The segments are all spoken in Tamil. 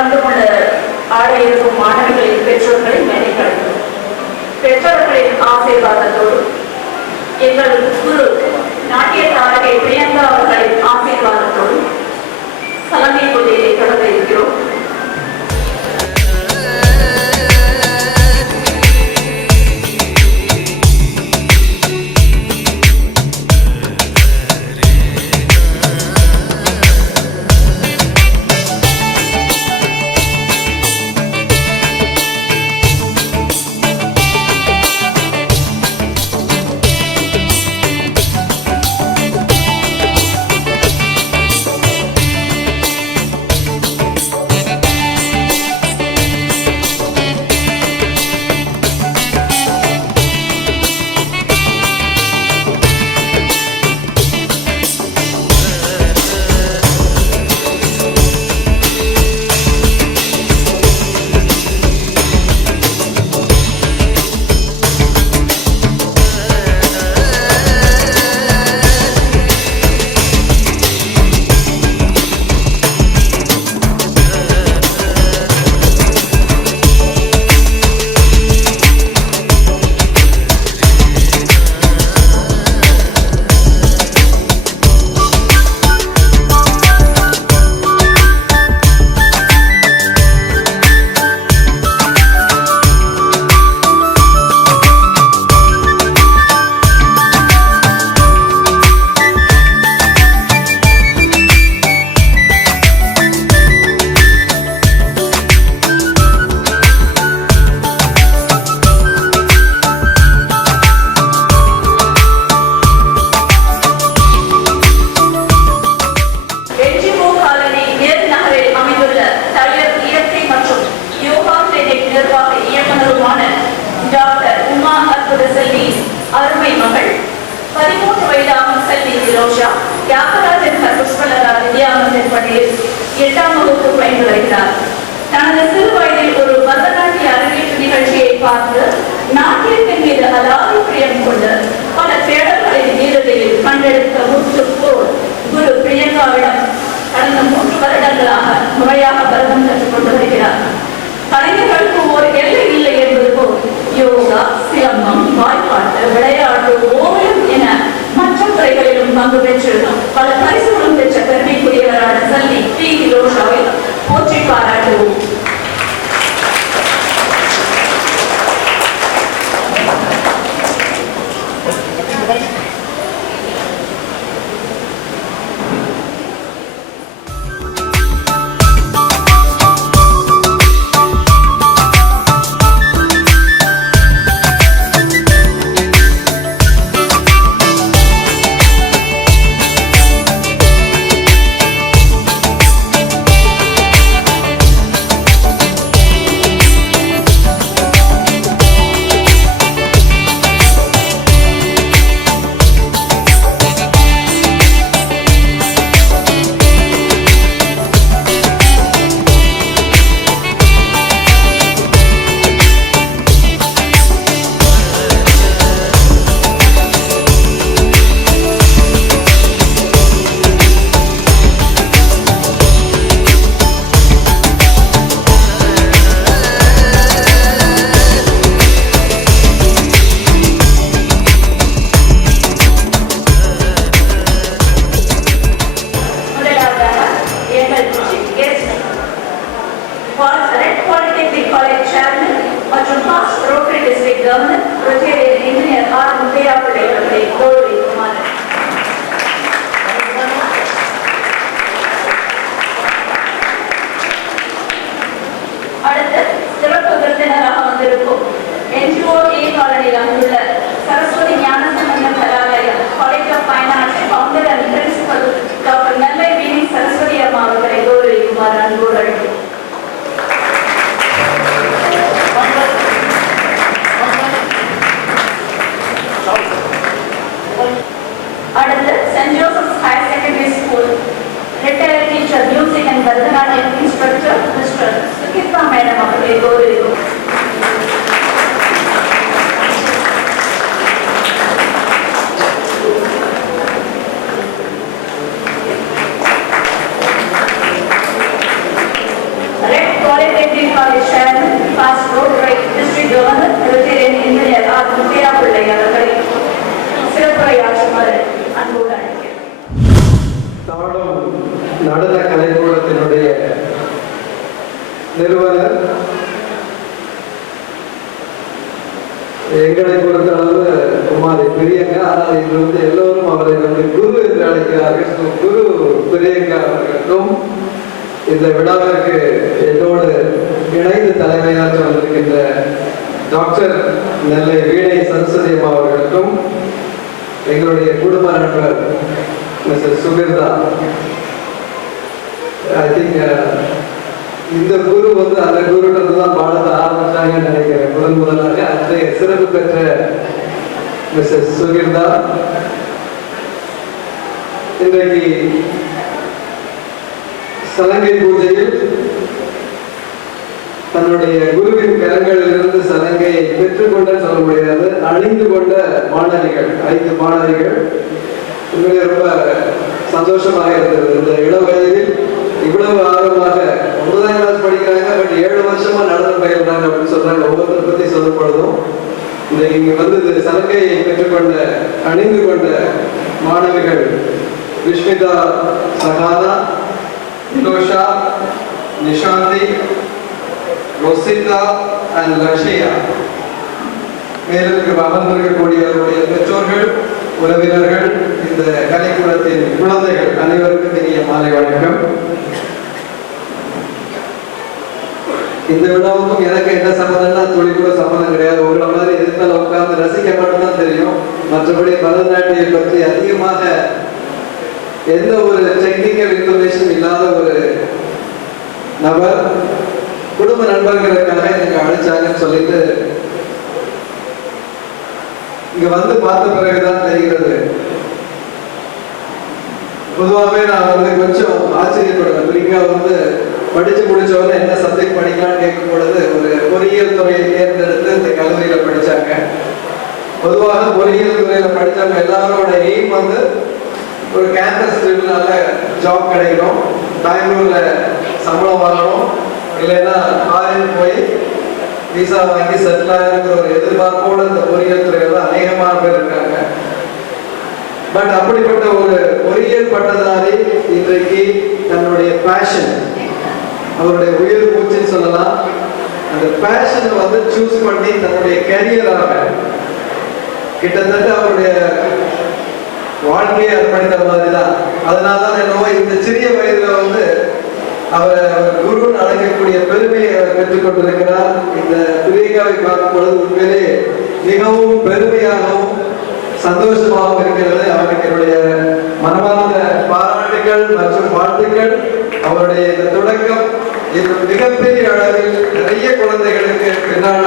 கலந்து கொண்ட ஆட இருக்கும் மாணவர்களின் பெற்றோர்களை மேடைப்படுத்தும். பெற்றோர்களின் ஆசீர்வாதத்தோடு எங்கள் குரு நாட்டிய தாரகை பிரியங்கா அவர்களின் ஆசீர்வாதத்தோடு தலைமை கொள்கையை தொடர இருக்கிறோம். அருமை மகள் 13 வயதாகும் செல்வி சிரோஷா தியாகராஜன் புஷ்பலதா வித்யாமந்திர் பள்ளியில் 8ஆம் வகுப்பு பயின்று வருகிறார். தனது சிறு வயதில் ஒரு பரதநாட்டிய அரங்கேற்று நிகழ்ச்சியை பார்த்து நாட்டியத்தின் மீது அலாதி பிரியம் கொண்டு பல தேடல்களின் இறுதியில் கண்டெடுத்த முற்றுப்போர் குரு பிரியங்காவிடம் கடந்த 3 வருடங்களாக முறையாக பரதம் கற்றுக் கொண்டு வருகிறார். கலைஞர்களுக்கு ஒரு எல்லை இல்லை என்பது போல் யோகா, சிலம்பம், வாய்ப்பாட்டு, விளையாட்டு, ஓவியம் என மற்ற துறைகளிலும் பங்கு பெற்று பல பரிசுகளும் பெற்ற பெருமைக்குரியவரான செல்வி பி. ரோஷாவை போற்றி பாராட்டுவோம். Saraswati Gnana Sambandham Kalalayam college of fine arts founder and principal doctor Nellai Veeni Saraswati அம்மா அவர்களை கௌரவிக்குமாறு அன்போடு அழைக்கிறோம். அடுத்து saint Joseph's higher secondary school retired teacher music and Bharatanatyam instructor mister Sugitha madam அவர்களை கௌரவிக்கிறோம். Red நாடும் நடன கலைக்கூடத்தினுடைய நிறுவனர். எங்களை பொறுத்தளவு குமாரி பிரியங்கா, ஆனால் இன்று எல்லோரும் அவரை குரு என்று அழைக்கிறார்கள். குரு பிரியங்கா அவர்களுக்கும் இந்த விழாவிற்கு என்னோடு இணைந்து தலைமையாற்ற வந்திருக்கின்ற டாக்டர் நெல்லை வீணை சரஸ்வதி அம்மா அவர்களுக்கும் எங்களுடைய குடும்ப நண்பர் மிஸ்டர் சுகிர்தா. ஐ திங்க் இந்த குரு அந்த குருன்றது தான் பாடத்தை ஆரம்பிச்சாங்கன்னு நினைக்கிறேன். முதலாக அன்றைய சிறப்பு பெற்ற மிஸ்ஸஸ் சுகிர்தா இன்றைக்கு சலங்கை பூஜையில் தன்னுடைய குருவின் கரங்களில் இருந்து சலங்கையை பெற்றுக்கொண்ட சொல்ல முடியாது, அணிந்து கொண்ட மாணவிகள் 5 மாணவிகள். உண்மையிலே ரொம்ப சந்தோஷமாக இருந்தது. இந்த இளம் வயதில் இவ்வளவு ஆர்வமாக 9ஆம் கிளாஸ் படிக்கிறாங்க, பட் 7 வருஷமா நடனம் பயில்றாங்க அப்படின்னு சொல்றாங்க. ஒவ்வொருத்தரை பத்தி சொல்லும் பொழுதும் இன்றைக்கு இங்க சலங்கையை பெற்றுக்கொண்ட அணிந்து கொண்ட மாணவிகள் விஷ்மிதா, சகானா, நிலோஷா, நிஷாந்தி, ரோசிதா அண்ட் லக்ஷயா. மேலும் அமர்ந்திருக்கக்கூடியவருடைய பெற்றோர்கள், உறவினர்கள், இந்த கலைக்கூடத்தின் குழந்தைகள் அனைவருக்கும் இனிய மாலை வணக்கம். இந்த விழாவுக்கும் எனக்கு என்ன சம்மந்தம்னா துளி கூட சம்மந்தம் கிடையாது. உங்களை மாதிரி எதிர்த்தால உட்கார்ந்து ரசிக்க மட்டும்தான் தெரியும். மற்றபடி பரதநாட்டியை பற்றி அதிகமாக எந்த ஒரு டெக்னிக்கல் இன்ஃபர்மேஷன் இல்லாத ஒரு நபர் குடும்ப நண்பர்களுக்காக எனக்கு அழைச்சாங்கன்னு சொல்லிட்டு இங்க பார்த்த பிறகுதான் தெரிகிறது. பொதுவாகவே நான் கொஞ்சம் ஆச்சரியப்படுவேன். பிரிங்கா படிச்சு முடிச்சவங்க என்ன சப்ஜெக்ட் படிக்கலாம்னு கேட்கும் பொழுது ஒரு பொறியியல் துறையை தேர்ந்தெடுத்து இந்த கல்லூரியில படிச்சாங்க. பொதுவாக பொறியியல் துறையில படிச்சவங்க எல்லாரோட எய்ம் ஒரு கேம்பஸ் நல்ல ஜாப் கிடைக்கணும், பெங்களூர்ல சம்பளம் வாங்கணும், இல்லைன்னா ஃபாரின் போய் விசா வாங்கி செட்டில் ஆகிற ஒரு எதிர்பார்ப்போடு இந்த பொறியியல் துறையில தான் அநேகமான பேர் இருக்காங்க. பட் அப்படிப்பட்ட ஒரு பொறியியல் பட்டதாரி இன்றைக்கு தன்னுடைய பேஷன், அவருடைய உயிர் மூச்சுன்னு சொல்லலாம், அந்த பேஷனை சூஸ் பண்ணி தன்னுடைய கேரியராக கிட்டத்தட்ட அவருடைய வாழ்க்கையை அர்ப்பணித்த மாதிரி தான். அதனால்தான் என்னவோ இந்த சிறிய வயதுல அவரை குருன்னு அழைக்கக்கூடிய பெருமையை அவர் பெற்றுக் கொண்டிருக்கிறார். இந்த பிரியங்காவை பார்க்கும் பொழுது உண்மையிலே மிகவும் பெருமையாகவும் சந்தோஷமாகவும் இருக்கிறது. அவருக்கு என்னுடைய மனமார்ந்த பாராட்டுகள் மற்றும் வாழ்த்துக்கள். அவருடைய இந்த தொடக்கம் மிகப்பெரிய அளவில் நிறைய குழந்தைகளுக்கு பின்னால்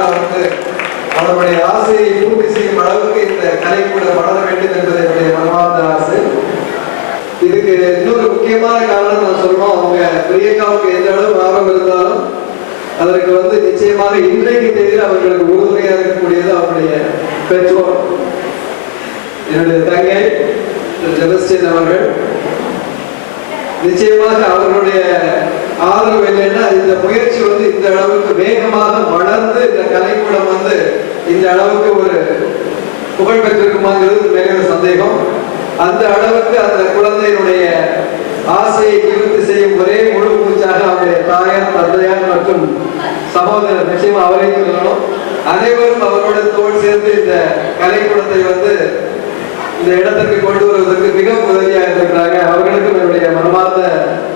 அவருடைய ஆசையை பூர்த்தி செய்யும் அளவுக்கு இந்த கலைக்கூடம் வளர வேண்டும் என்பது என்னுடைய மனமார்ந்த ஆசை. இதுக்கு இன்னொரு முக்கியமான காரணம் நான் சொல்லணும். அவங்க பிரியங்காவுக்கு எந்த அளவு ஆர்வம் இருந்தாலும் அதற்கு நிச்சயமாக இன்றைக்கு தேதியில் அவர்களுக்கு உறுதுணையாக இருக்கக்கூடியது அவருடைய பெற்றோர். என்னுடைய தங்கை ஜெபஸ்டின் அவர்கள் நிச்சயமாக அவர்களுடைய ஆதரவு இல்லைன்னா இந்த முயற்சி இந்த அளவுக்கு வேகமாக வளர்ந்து இந்த கலைக்கூடம் இந்த அளவுக்கு ஒரு புகழ் பெற்றிருக்குமாங்கிறது மேலே சந்தேகம். அந்த அளவுக்கு அந்த குழந்தையினுடைய ஆசையை நிவர்த்தி செய்யும் ஒரே முழு மூச்சாக அவருடைய தாயார், தந்தையார் மற்றும் சகோதரர், நிச்சயமா அவரையும் சொல்லணும், அனைவரும் அவரோட தோல் சேர்ந்து இந்த கலைக்கூடத்தை இந்த இடத்திற்கு கொண்டு வருவதற்கு மிக உதவியாக இருக்கிறாங்க. அவர்களுக்கும் என்னுடைய மனமார்ந்த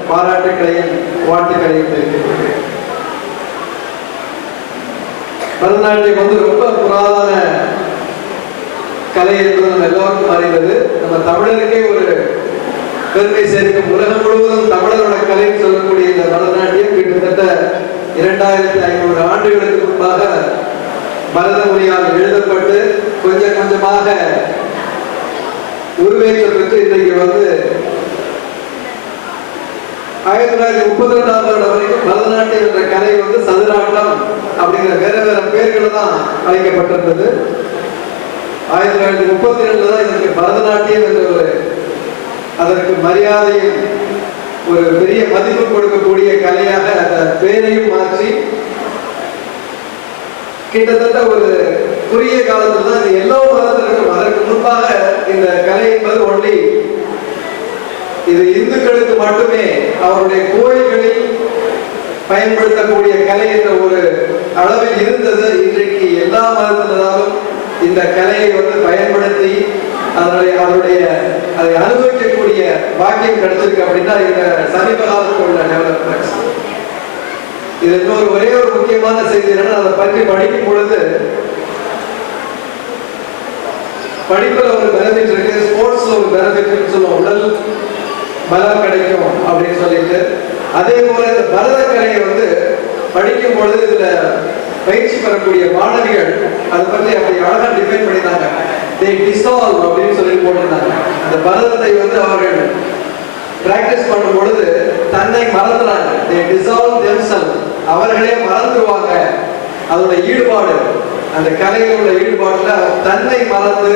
பாராட்டுகளையும் வாழ்த்துக்களையும் தெரிவிக்கிறேன். பரதநாட்டியம் ரொம்ப புராதன கலை என்பது நம்ம எல்லோருக்கும் அறிந்தது. நம்ம தமிழருக்கே ஒரு பெருமை சேர்க்கும். உலகம் முழுவதும் தமிழரோட கலைன்னு சொல்லக்கூடிய இந்த பரதநாட்டியம் கிட்டத்தட்ட 2500 ஆண்டுகளுக்கு முன்பாக பரத மொழியால் எழுதப்பட்டு கொஞ்சம் கொஞ்சமாக உருவேற்றம் பெற்று இன்றைக்கு 1932ஆம் வருடம் வரைக்கும் பரதநாட்டியம் என்ற கலை சதுராட்டம் அப்படிங்கிற வேற வேற பேர்கள் தான் அழைக்கப்பட்டிருந்தது. 1932 தான் இதற்கு பரதநாட்டியம் என்ற அதற்கு மரியாதையும் ஒரு பெரிய மதிப்பு கொடுக்கக்கூடிய கலையாக அந்த பேரையும் மாற்றி கிட்டத்தட்ட ஒரு குறுகிய காலத்தில் தான் இது எல்லா மதத்திற்கும். அதற்கு முன்பாக இந்த கலை என்பது ஒன்லி இது இந்துக்களுக்கு மட்டுமே அவருடைய கோயில்களில் பயன்படுத்தக்கூடிய கலை என்ற ஒரு அளவில் இருந்தது. இன்றைக்கு எல்லா மதத்தினராலும் இந்த கலையை பயன்படுத்தி அவருடைய அதை அனுபவிக்கக்கூடிய பாக்கியம் கிடைச்சிருக்கு அப்படின்னா இந்த சமீப காலத்தில் உள்ள டெவலப்மெண்ட்ஸ். இது ஒரே ஒரு முக்கியமான செய்தி என்னன்னா, அதை பற்றி படிக்கும் பொழுது படிப்புல ஒரு பெனிஃபிட் இருக்கு, ஸ்போர்ட்ஸ்ல ஒரு பெனிஃபிட் சொல்லுவோம், உடல் பலம் கிடைக்கும் அப்படின்னு சொல்லிட்டு. அதே போல இந்த பரதக்கலையை படிக்கும் பொழுது இதுல பயிற்சி பெறக்கூடிய மாணவிகள் அதை பற்றி அப்படி அழகா டிஃபைன் பண்ணினாங்க. they dissolve அப்படின்னு சொல்லி போட்டிருந்தாங்க. அந்த பரதத்தை அவர்கள் பிராக்டிஸ் பண்ணும் பொழுது தன்னை மறந்துறாங்க. they dissolve themselves, அவர்களே மறந்துடுவாங்க. அதோட ஈடுபாடு, அந்த கலையில் உள்ள ஈடுபாட்டுல தன்னை மறந்து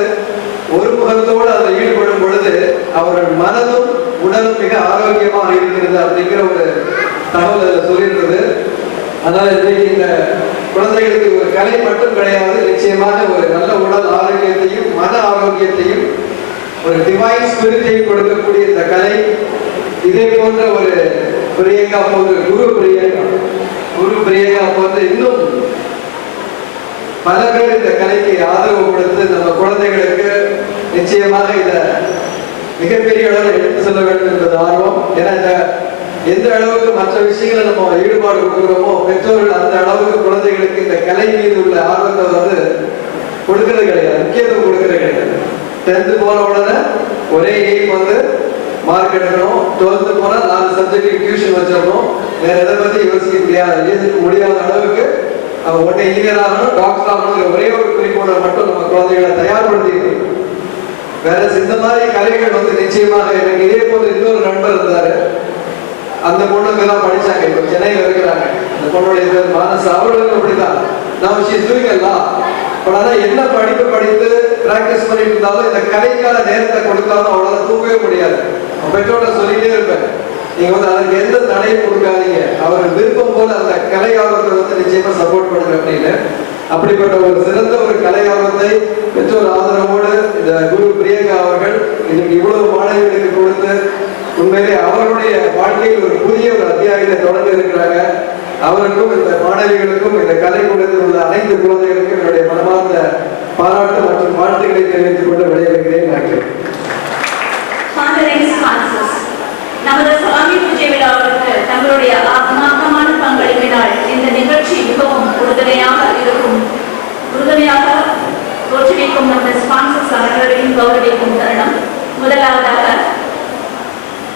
ஒரு முகத்தோடு அதில் ஈடுபடும் பொழுது அவர்கள் மனதும் உடலும் மிக ஆரோக்கியமாக இருக்கிறது அப்படிங்கிற ஒரு தகவல் அதில் சொல்லியிருந்தது. அதனால இன்றைக்கு இந்த குழந்தைகளுக்கு ஒரு கலை மட்டும் கிடையாது, நிச்சயமாக ஒரு நல்ல உடல் ஆரோக்கியத்தையும் மன ஆரோக்கியத்தையும் ஒரு டிவைன் ஸ்பிரிட்டையும் கொடுக்கக்கூடிய இந்த கலை. இதே போன்ற ஒரு பிரியங்கா போன்ற குரு பிரியங்கா போன்ற இன்னும் பல பேர் இந்த கலைக்கு ஆதரவு கொடுத்து நம்ம குழந்தைகளுக்கு நிச்சயமாக இதை மிகப்பெரிய அளவில் எடுத்து செல்ல வேண்டும் என்பது ஆர்வம். ஏன்னா எந்த அளவுக்கு மற்ற விஷயங்களை நம்ம ஈடுபாடு கொடுக்குறோமோ பெற்றோர்கள் அந்த அளவுக்கு குழந்தைகளுக்கு இந்த கலை மீது உள்ள ஆர்வத்தை கொடுக்கறது கிடையாது, முக்கியத்துவம் கொடுக்கறது கிடையாது. 10th போன உடனே ஒரே எய்ம் மார்க் எடுக்கணும், 12th போனா 4 சப்ஜெக்ட் டியூஷன் வச்சிடணும், வேற எதை பத்தி யோசிக்க முடியாத அளவுக்கு அவன் ஒன்று இன்ஜினியர் ஆகணும், டாக்டர் ஆகணும், ஒரே ஒரு குறிக்கோளை மட்டும் நம்ம குழந்தைகளை தயார்படுத்தி. வேற இந்த மாதிரி கலைகள் நிச்சயமாக எனக்கு இதே போல இன்னொரு நண்பர் இருந்தாரு, அந்த பொண்ணுங்க தான் படிச்சாங்க, இப்ப சென்னையில இருக்கிறாங்க. அந்த பொண்ணுடைய பேர் மானசா. அவர்களுக்கு அப்படிதான் நான் தூங்கலாம். ஆனா என்ன படிப்பு படித்து பிராக்டிஸ் பண்ணிட்டு இருந்தாலும் இந்த கலைக்கான நேரத்தை கொடுக்காம அவளால தூங்கவே முடியாது. பெற்றோட சொல்லிட்டே இருப்பேன், நீங்க அதற்கு எந்த தடையும் கொடுக்காதீங்க, அவர் விருப்பம் போல அந்த கலை ஆர்வத்தை நிச்சயமா சப்போர்ட் பண்ணுங்க அப்படின்னு. அப்படிப்பட்ட ஒரு சிறந்த ஒரு கலை ஆர்வத்தை பெற்றோர் ஆதரவோடு இந்த குரு பிரியங்கா அவர்கள் இன்னைக்கு இவ்வளவு மாணவிகளுக்கு கொடுத்து உண்மையிலே அவர்களுடைய வாழ்க்கையில் ஒரு புதிய ஒரு அத்தியாயத்தை தொடங்க இருக்கிறாங்க. அவருக்கும் இந்த மாணவிகளுக்கும் இந்த கலைக்கூடத்தில் உள்ள அனைத்து குழந்தைகளுக்கும் என்னுடைய மனமார்ந்த பாராட்டு மற்றும் வாழ்த்துக்களை தெரிவித்துக் கொண்டு விடைபெறுகிறேன். நமது சுவாமி பூஜை விழாவிற்கு தங்களுடைய ஆத்மார்த்தமான பங்களிப்பினால் இந்த நிகழ்ச்சி மிகவும் உறுதுணையாக தோற்றுவிக்கும் நமது ஸ்பான்சர்ஸ் அனைவரையும் கௌரவிக்கும் தருணம். முதலாவதாக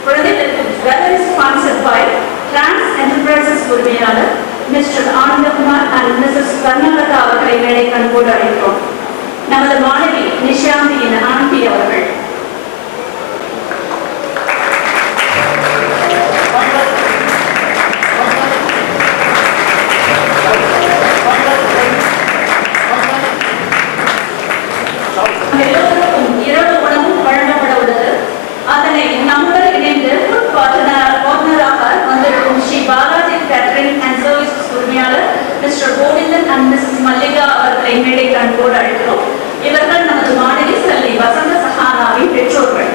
குழந்தைகளுக்கு ஸ்பான்சர்ட் பை டிரான்ஸ் என்டர்பிரைசஸ் உரிமையாளர் மிஸ்டர் ஆனந்தகுமார் அண்ட் மிஸ்ஸஸ் கர்ணலதா அவர்களை மேடை கண்போடு அழைக்கிறோம். நமது மாணவி நிஷாந்தியின் ஆண்டி அவர்கள். எல்லோருக்கும் இரவு உணவும் வழங்கப்பட உள்ளது. அதனை நம்முடன் இணைந்து பார்ட்னராக வந்திருக்கும் Sri Balaji catering and services உரிமையாளர் mister Govindan and Mrs Mallika அவர்களை மேடை கண்போடு அழைக்கிறோம். இவர்கள் நமது மாணவி செல்வி வசந்த சஹானாவின் பெற்றோர்கள்.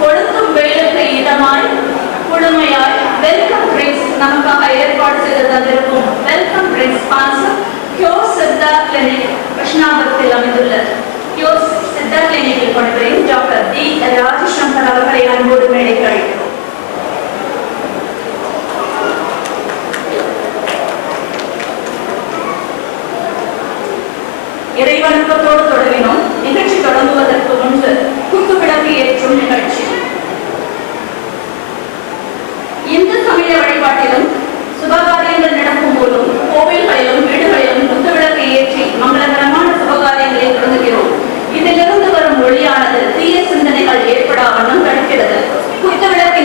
கொளுத்தும் வெயிலுக்கு இதமாய் குளுமையாய் வெல்கம் ட்ரிங்க்ஸ் நமக்காக ஏற்பாடு செய்து தந்திருக்கும் welcome drinks sponsor cure Siddha clinic கிருஷ்ணாபுரத்தில் அமைந்துள்ளது. கியோர் சித்தா கிளினிக்கில் பணிபுரியும் டாக்டர் டி ராஜசங்கர் அவர்களை அன்போடு மேடைக்கு அழைக்கிறோம். இறைவணக்கத்தோடு தொடங்கினோம். நிகழ்ச்சி தொடங்குவதற்கு முன்பு குத்துவிளக்கு ஏற்றும் நிகழ்ச்சி. இந்து சமய வழிபாட்டிலும் சுபகாரியங்கள் நடக்கும் போதும் கோவில்களிலும் வீடுகளிலும் குத்துவிளக்கு ஏற்றி மங்களகரமான சுபகாரியங்களை தொடங்குகிறோம். இதிலிருந்து வரும் ஒளியானது தீய சிந்தனைகள் ஏற்படாமல் தடுக்கிறது. குத்துவிளக்கு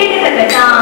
Kita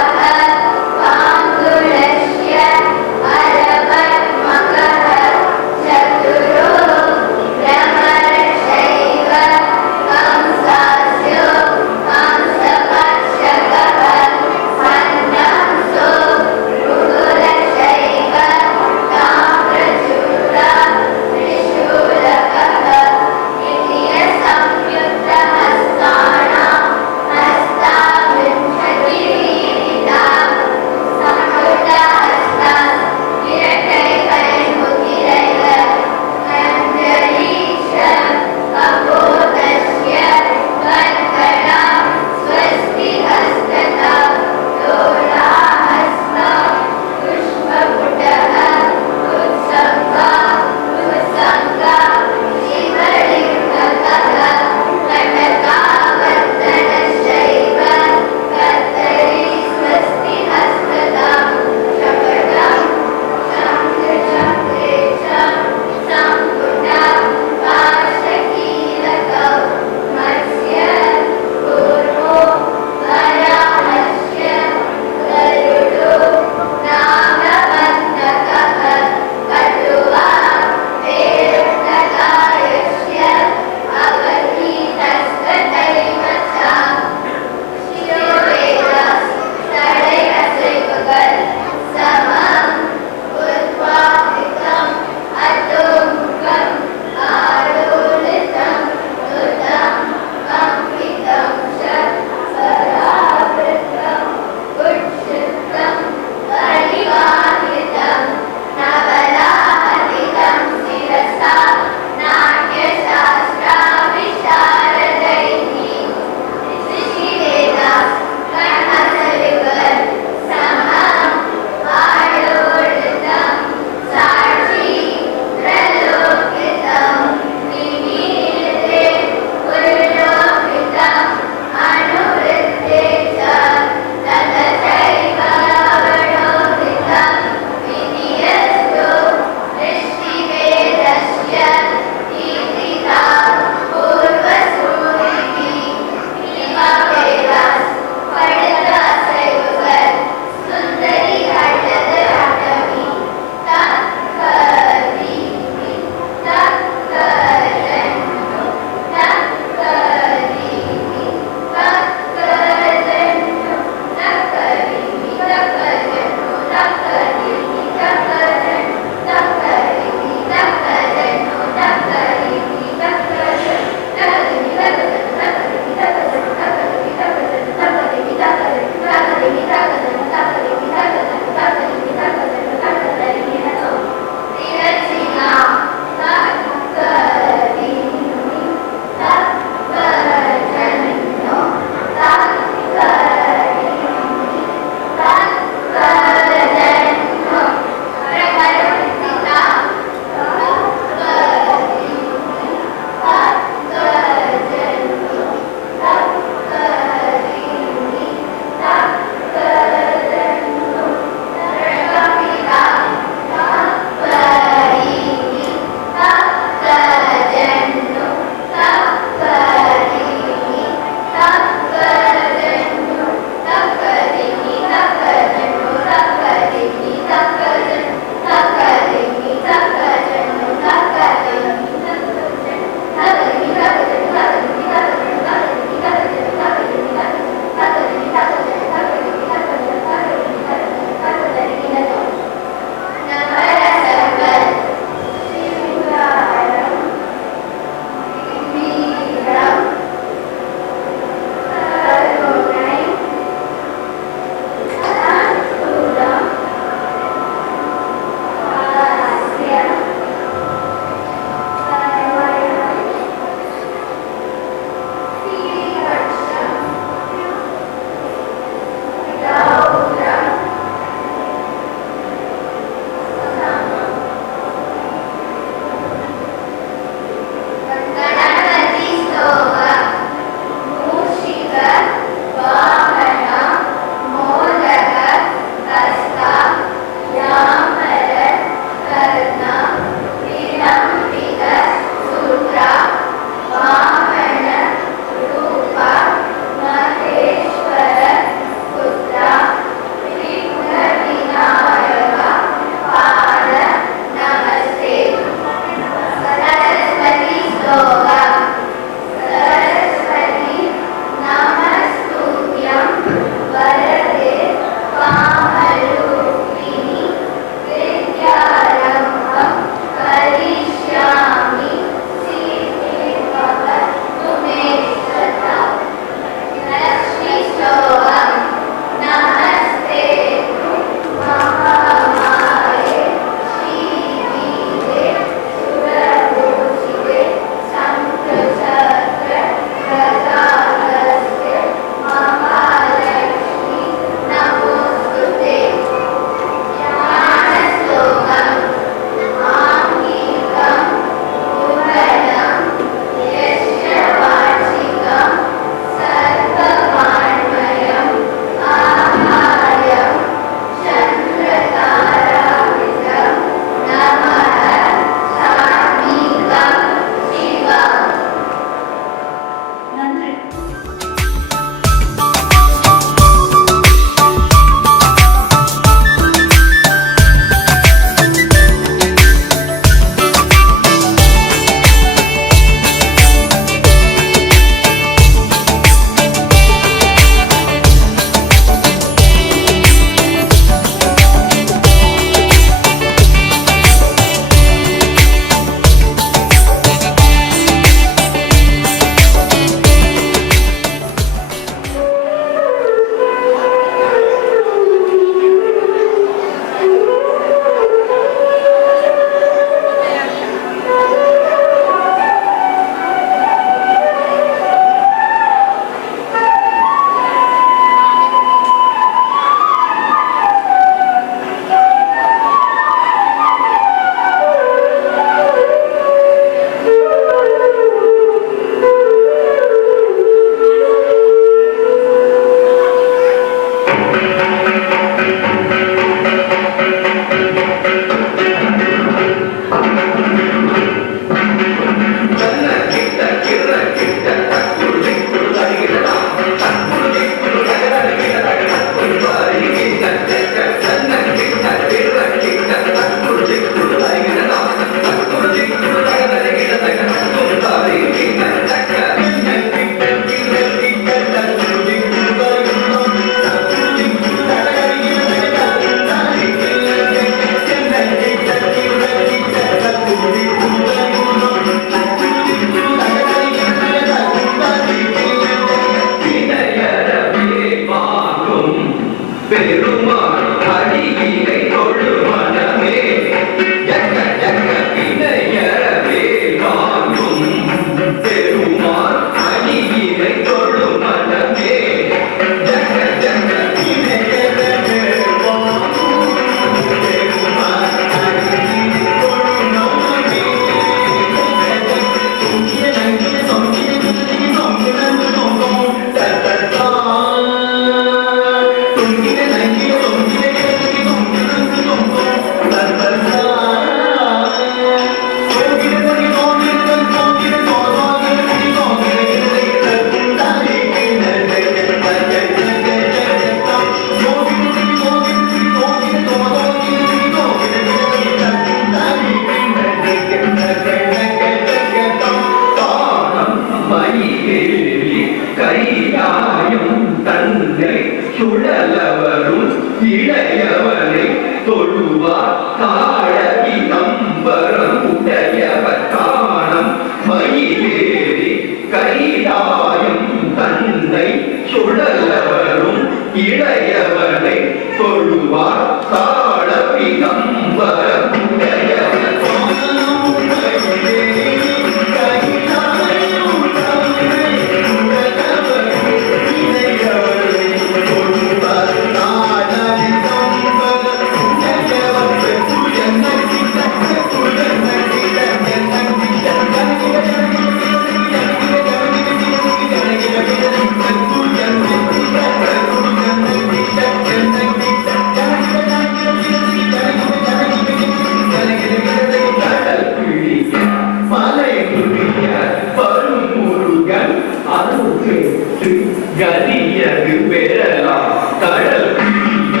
மலை புரிய வரும் முருகன் அருகேற்று கதியது பெறலாம் கடல் புரிய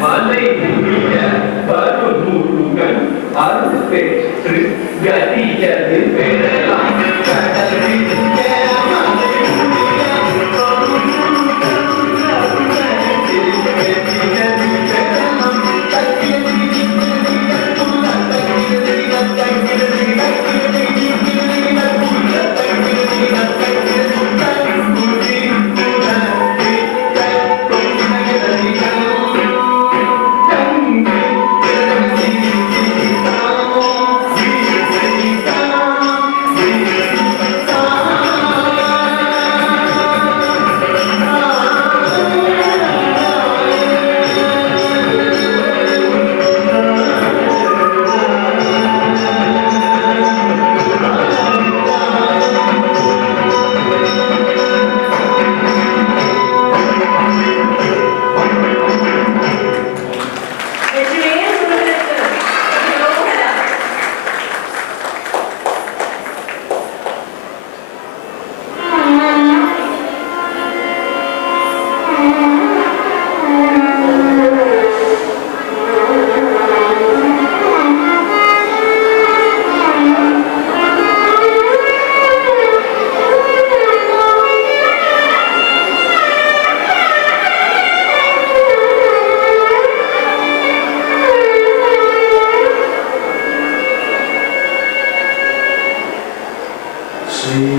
மலை புரிய வரும் முருகன் அருகேற்று கதியது பெறலாம் கடல் புரிய Shri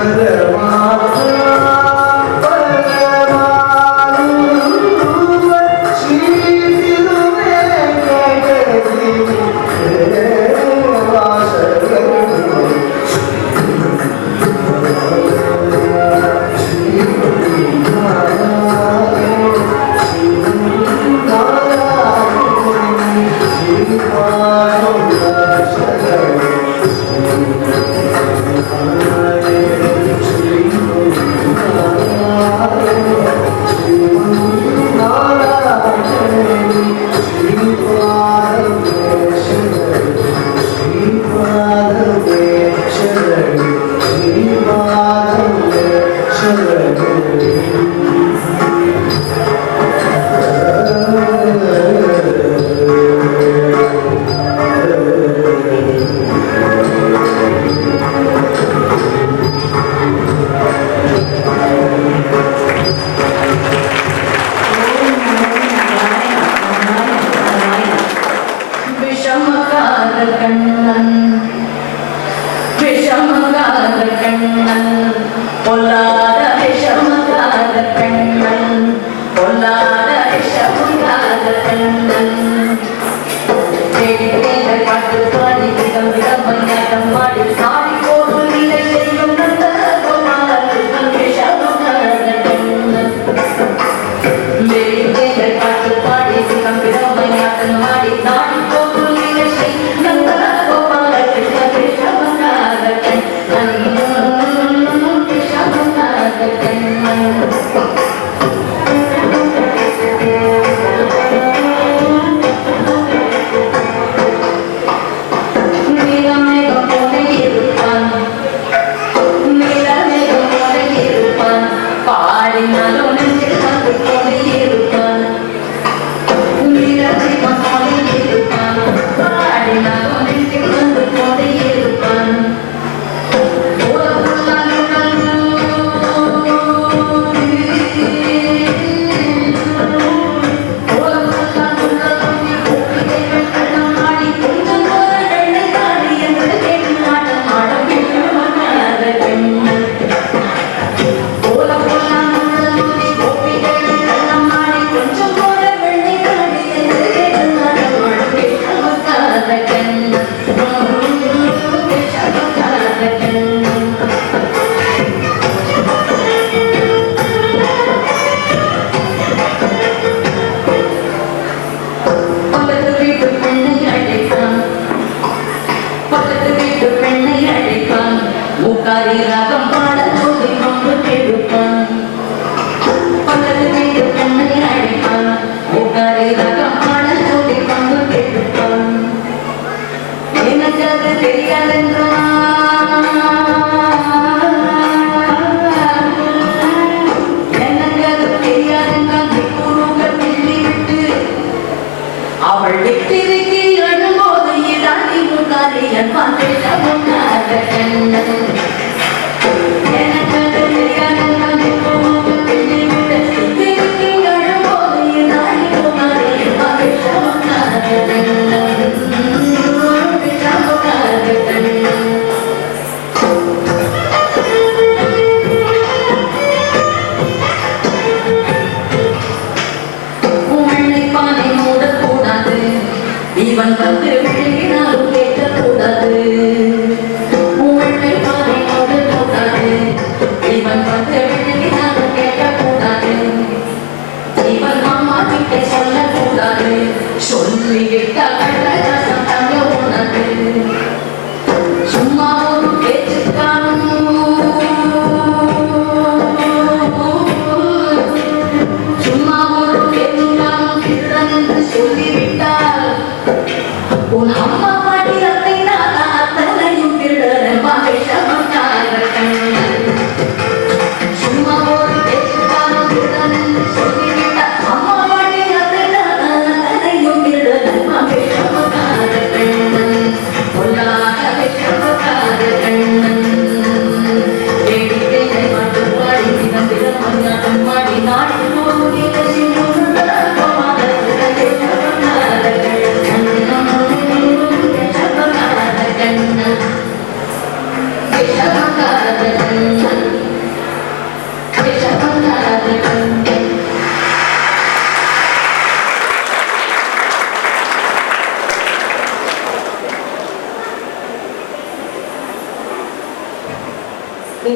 Thank you.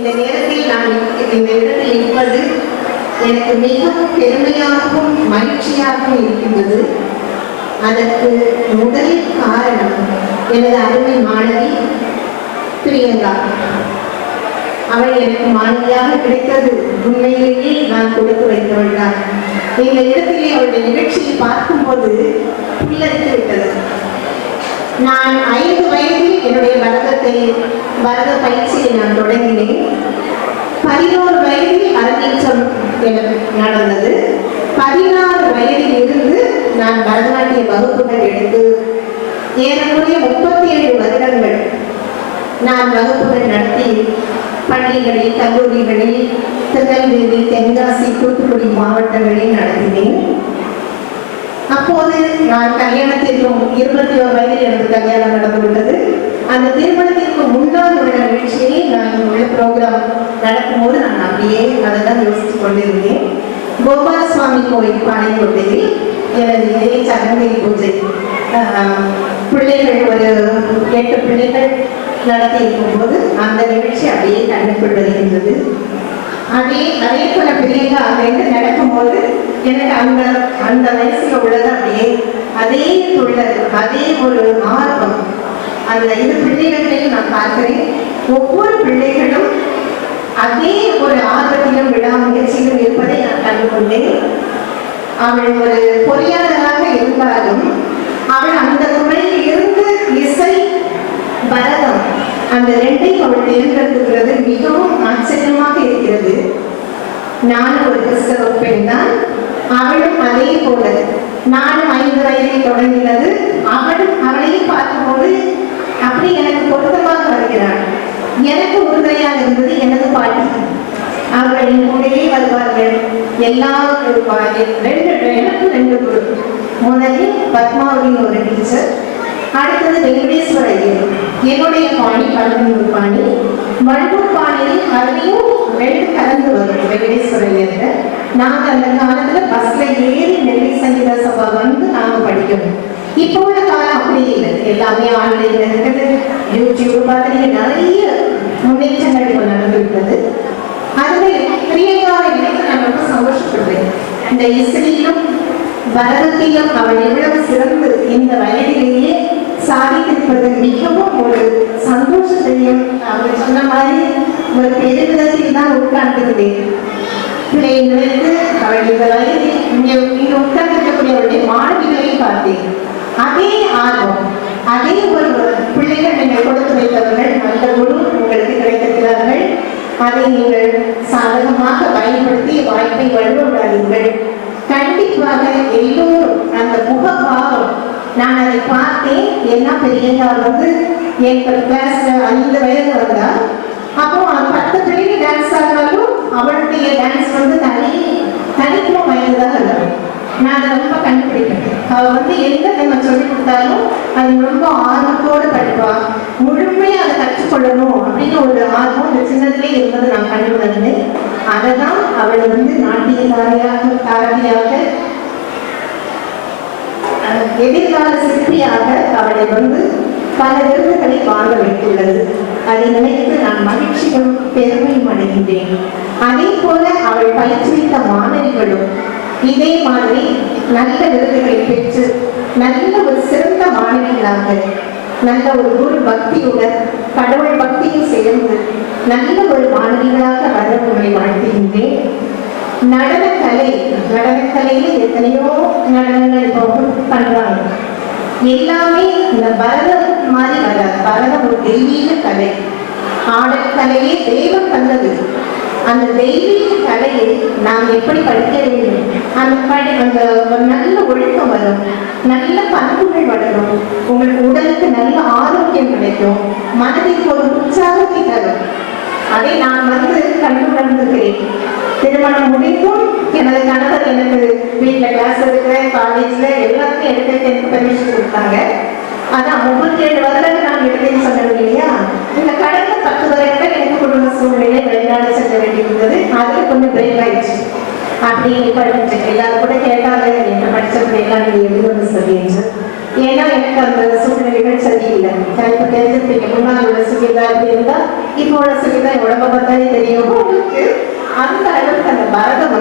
இந்த நேரத்தில் நான் இந்த இடத்தில் இருப்பது எனக்கு மிகவும் பெருமையாகவும் மகிழ்ச்சியாகவும் இருக்கின்றது. அதற்கு முதல் காரணம் எனது அருமை மாணவி பிரியங்கா. அவள் எனக்கு மாணவியாக கிடைத்தது உண்மையிலேயே நான் கொடுத்து வைத்தவள் தான். இந்த இடத்திலே அவளுடைய நிகழ்ச்சியை பார்க்கும்போது புல்லரித்து விட்டது. நான் 5 வயதில் என்னுடைய பரத பயிற்சியை நான் தொடங்கினேன். 11 வயதில் அரங்கேற்றம் எனக்கு நடந்தது. 16 வயதில் இருந்து நான் பரதநாட்டிய வகுப்புகள் எடுத்து ஏறக்குறைய 37 வருடங்கள் நான் வகுப்புகள் நடத்தி பள்ளிகளில், கல்லூரிகளில், திருநெல்வேலி, தென்காசி, தூத்துக்குடி மாவட்டங்களில் நடத்தினேன். அப்போது நான் கல்யாணத்திற்கு 21 வயதில் எனக்கு கல்யாணம் நடந்துவிட்டது. அந்த திருமணத்திற்கு முன்னால் உள்ள நிகழ்ச்சியை நான் உள்ள ப்ரோக்ராம் நடக்கும்போது நான் அப்படியே அதை தான் யோசித்துக் கொண்டிருந்தேன். கோபாலசுவாமி கோயில் பாளையங்கோட்டையில் எனது இதே சடங்கை பூஜை பிள்ளைகள் ஒரு 8 பிள்ளைகள் நடத்தி இருக்கும்போது அந்த நிகழ்ச்சி அப்படியே கண்ணுக்குள் வருகின்றது. அதே போல பிள்ளைங்க அங்கிருந்து நடக்கும்போது எனக்கு அந்த வயசுல உள்ளது அப்படியே அதே துள்ளல், அதே ஒரு ஆர்வம் அந்த இரு பிள்ளைகளையும் நான் பார்க்கிறேன். ஒவ்வொரு பிள்ளைகளும் அதே ஒரு ஆர்வத்திலும் விடாமுயற்சியிலும் இருப்பதை நான் கண்டுகொண்டேன். அவள் ஒரு பொறியாளராக இருந்தாலும் அவள் அந்த துறையில் இருந்து இசை, பரதம் அந்த 2ஐயும் அவள் தேர்ந்தெடுக்கிறது மிகவும் ஆச்சரியமாக இருக்கிறது. நானும் ஒரு கிறிஸ்தவ பெண் தான். அவளும் அதே போல நானும் 5 வயதில் தொடங்கினது. அவளையும் பார்க்கும்போது அப்படி எனக்கு பொருத்தமாக வருகிறாள். எனக்கு உறுதுணையாக இருந்தது எனது பாட்டி. அவர்களின் கூடவே வருவார்கள். எனக்கு 2 குரு. முதலில் பத்மாவதியின் ஒரு டீச்சர், அடுத்தது வெங்கடேஸ்வர ஐயர். என்னுடைய பாணி கலந்தூர் பாணி, வண்டூர் பாணியில் அதுலேயும் 2 கலந்து வரும் வெங்கடேஸ்வர ஐயர்கிட்ட. நாங்கள் அந்த காலத்தில் பஸ்ல ஏறி நெல்லை சங்கீத சபா வந்து நாங்கள் படிக்கணும். இப்போ உள்ள காலம் அப்படி இல்லை, எல்லாமே ஆன்லைன்ல இருக்குது. யூடியூப் பார்த்து நிறைய முன்னேற்றங்கள் இப்போ நடந்துவிட்டது. அதில் பிரியங்காவை நினைத்து நான் ரொம்ப சந்தோஷப்படுறேன். இந்த இசையிலும் பரதத்திலும் அவள் எவ்வளவு சிறந்து இந்த வயதிலேயே சாதித்திருப்பது மிகவும் ஒரு சந்தோஷத்தையும் அவர் சொன்ன மாதிரி ஒரு பெருமிதத்தில் தான் உட்கார்ந்திருந்தேன். பிள்ளை நினைத்து அவள் இந்த வயதில் இங்கே உட்கார்ந்திருக்கக்கூடிய அவருடைய மாணவிகளையும் பார்த்தேன். அதே ஆர்வம், அதே ஒரு பிள்ளைகள் நீங்கள் கொடுத்து வைத்தவர்கள், நல்ல குரு உங்களுக்கு கிடைத்திருக்கிறார்கள். அதை நீங்கள் சாதகமாக பயன்படுத்தி வாய்ப்பை வலுவிடாதீர்கள். கண்டிப்பாக எல்லோரும் அந்த முகபாவம் நான் அதை பார்த்தேன். என்ன பெரியதா வந்து என் கிளாஸ்ல 5 வயது வந்தா, அப்போ 10 பிள்ளைங்க டான்ஸ் ஆனாலும் அவளுடைய டான்ஸ் வந்து தனித்துவம் வாய்ந்ததாக இருக்கும். நான் அதை ரொம்ப கண்டுபிடிப்பேன். அவள் வந்து எந்த நம்ம சொல்லிக் கொடுத்தாலும் அது ரொம்ப ஆர்வத்தோடு படிப்பா. முழுமையாக அதை கற்றுக்கொள்ளணும் அப்படின்னு ஒரு ஆர்வம் இந்த சின்னத்திலே இருந்தது நான் கண்டுபிடிந்தேன். அதை தான் அவளை வந்து நாட்டிய தாரதியாக எதிர்கால சிற்பியாக அவளை வந்து பல விருதுகளை வாங்க வைத்துள்ளது. அதை நினைத்து நான் மகிழ்ச்சியும் பெருமையும் அடைகின்றேன். அதே போல அவள் பயிற்றுவித்த மாணவிகளும் இதே மாதிரி நல்ல விருதுகளை பெற்று நல்ல ஒரு சிறந்த மாணவிகளாக, நல்ல ஒரு குரு பக்தியுடன் கடவுள் பக்தியும் சேர்ந்து நல்ல ஒரு மாணவிகளாக வர உங்களை வாழ்த்துகின்றேன். நடனக்கலையில எத்தனையோ நடனங்கள் இப்போ பண்றாங்க. எல்லாமே இந்த பரதம் மாதிரி வராது. பரதம் ஒரு தெய்வீக கலை. ஆடற்கலையே தெய்வம் தந்தது. அந்த தெய்வீக கலையை நாம் எப்படி படிக்க வேண்டும், அந்த ஒரு நல்ல ஒழுக்கம் வரும், நல்ல பண்புகள் வளரும், உங்களுக்கு உடலுக்கு நல்ல ஆரோக்கியம் கிடைக்கும், மனதிற்கு ஒரு உற்சாகத்தை தரும். அதை நான் வந்து கண்டுணர்ந்துக்கிறேன். திருமணம் முடிந்தும் எனது கணவர் எனக்கு வீட்டில் கிளாஸ் எடுக்கிறேன், காலேஜ்ல எல்லாத்தையும் எடுக்க எனக்கு பெர்மிஷன் கொடுத்தாங்க. அதான் 37 வருடங்கள் நான் எடுத்தேன்னு சொன்னது இல்லையா. இந்த கடந்த 10 வருடங்கள் எனக்கு குடும்ப சூழ்நிலை வெளிநாடு செல்ல வேண்டியிருந்தது. அதில் கொஞ்சம் பிரேக் ஆயிடுச்சு. அப்படி படிச்சேன். எல்லாரும் கூட கேட்டாங்க, என்ன படிச்ச பிள்ளைலாம் நீ எழுதி வந்து சொல்லிடுச்சு. ஏன்னா எனக்கு அந்த சூழ்நிலைகள் சரியில்லை. இப்போ தெரிஞ்சிருப்பீங்க, முன்னாள் உள்ள சுகிதா அப்படி இருந்தா இப்போ உள்ள சுகிதா உடம்ப பார்த்தாலே தெரியும் உங்களுக்கு. அந்த அளவுக்கு அந்த பரதம்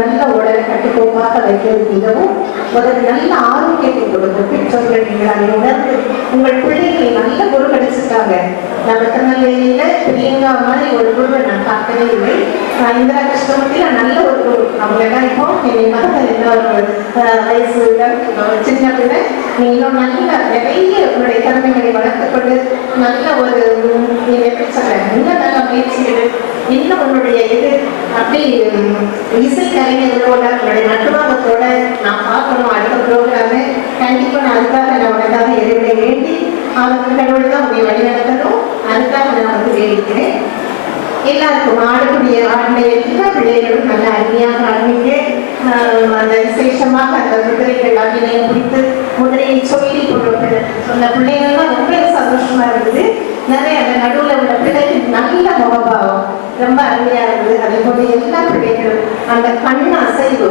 நல்ல உடலை கட்டுக்கோப்பாக வைக்கிறது மிகவும் முதல்ல நல்ல ஆரோக்கியத்தை கொடுக்கும். பெற்றோர்கள் நீங்கள் அதை உணர்ந்து உங்கள் பிள்ளைகளை நல்ல குரு கிடைச்சிருக்காங்க. நம்ம திருநெல்வேலியில பிரியங்கா மாதிரி ஒரு குருவை நான் பார்க்கவே இல்லை. இந்திரா கிருஷ்ணமூர்த்தியில நல்ல ஒரு குரு. அவங்க எல்லாம் இப்போ என்னை மகன் இன்னொரு வயசு சின்ன பிள்ளை, நீ இன்னும் நல்ல நிறைய உங்களுடைய திறமைகளை வளர்த்துக்கொண்டு நல்ல ஒரு எப்படி சொல்றேன், இன்னும் நல்ல முயற்சிகள், இன்னும் உன்னுடைய இது அப்படி இசை கலைஞர்களோட உங்களுடைய நட்டுவாங்கத்தோட நான் பார்க்கணும். அடுத்த ப்ரோக்ராமு கண்டிப்பாக நான் அதுக்காக உனக்காக இறைவனை வேண்டி அவருக்கு கடவுள் தான் உங்களை வழிநடத்தணும். அதுக்காக நான் வேண்டிக்கிறேன். எல்லாருக்கும் ஆடக்கூடிய ஆடலை எல்லா பிள்ளைகளும் நல்ல அருமையாக ஆடுவீங்க. அந்த விசேஷமாக அந்த குதிரைகள் அபிநயம் பிடித்து குதிரையை சொல்லி சொன்ன பிள்ளைகள்லாம் ரொம்ப சந்தோஷமா இருந்தது. நிறைய அந்த நடுவில் உள்ள பிள்ளைகள் நல்ல முகபாவம் ரொம்ப அருமையா இருந்தது. அதே போல எல்லா பிள்ளைகளும் அந்த கண் அசைவு,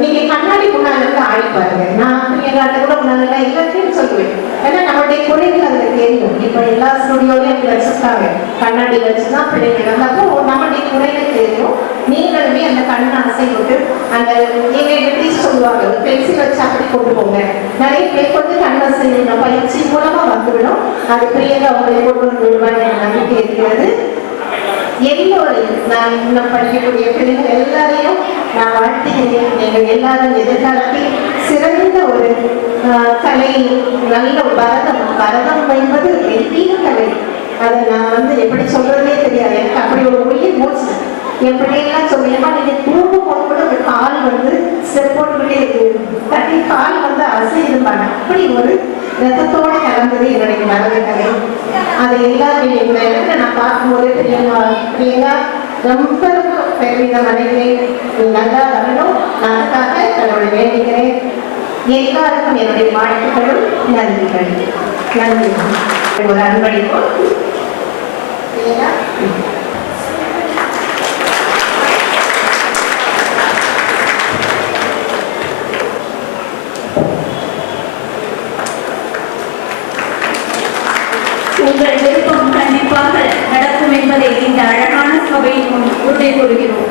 நீங்க கண்ணாடி முன்னால இருந்து ஆடி பாருங்க. நான் பிள்ளைங்களாட்ட கூட முன்னால எல்லாத்தையும் சொல்லுவேன். ஏன்னா நம்மளுடைய குறைகள் அதுல தெரியும். இப்ப எல்லா ஸ்டுடியோலையும் அப்படி வச்சிருக்காங்க, கண்ணாடி வச்சுதான் பிள்ளைங்க அப்போ நம்மளுடைய குறைகள் தெரியும். நீங்களுமே அந்த கண்ணை அசைவிட்டு அந்த நீங்க எப்படி சொல்லுவாங்க, பென்சில் வச்சு அப்படி கொண்டு போங்க. நிறைய பேர் வந்து கண் அசைவு பயிற்சி மூலமா வந்துவிடும். அது பிள்ளைங்க அவங்களை கொண்டு வந்து விடுவாங்க நம்பிக்கை இருக்கிறது. எல்லோரையும் நான் இன்னும் படிக்கக்கூடிய பிள்ளைகள் எல்லாரையும் நான் வாழ்த்துகிறேன். நீங்கள் எல்லாரும் எதிர்காலத்தில் சிறந்த ஒரு கலை, நல்ல பரதம் என்பது பெரிய கலை. அதை நான் எப்படி சொல்றதே தெரியாது. எனக்கு அப்படி ஒரு உயிர் மூச்சு. என் பிள்ளைகள்லாம் சொல்லியமா நீங்க தூங்கும் போது கூட ஒரு கால் ஸ்டெப் போட்டுக்கிட்டே இருக்கு, தட்டி கால் அசையிருப்பாங்க. அப்படி ஒரு ரத்தத்தோட கலந்தது என்னுடைய பரத கலை. அதை எல்லாரும் இந்த இடத்துல நான் பார்க்கும்போது பிரியங்கா ரொம்ப பெருமிதம் அடைகிறேன். நீ நல்லா வரணும். நான் அதுக்காக கடவுளை வேண்டிக்கிறேன். எல்லாருக்கும் என்னுடைய வாழ்த்துக்களும் நன்றிகள். நன்றி. ஒரு அன்பளிப்போம். உங்கள் விருப்பம் கண்டிப்பாக நடக்கும் என்பதை இந்த அழகான சபையின் முன் உறுதி கூறுகிறோம்.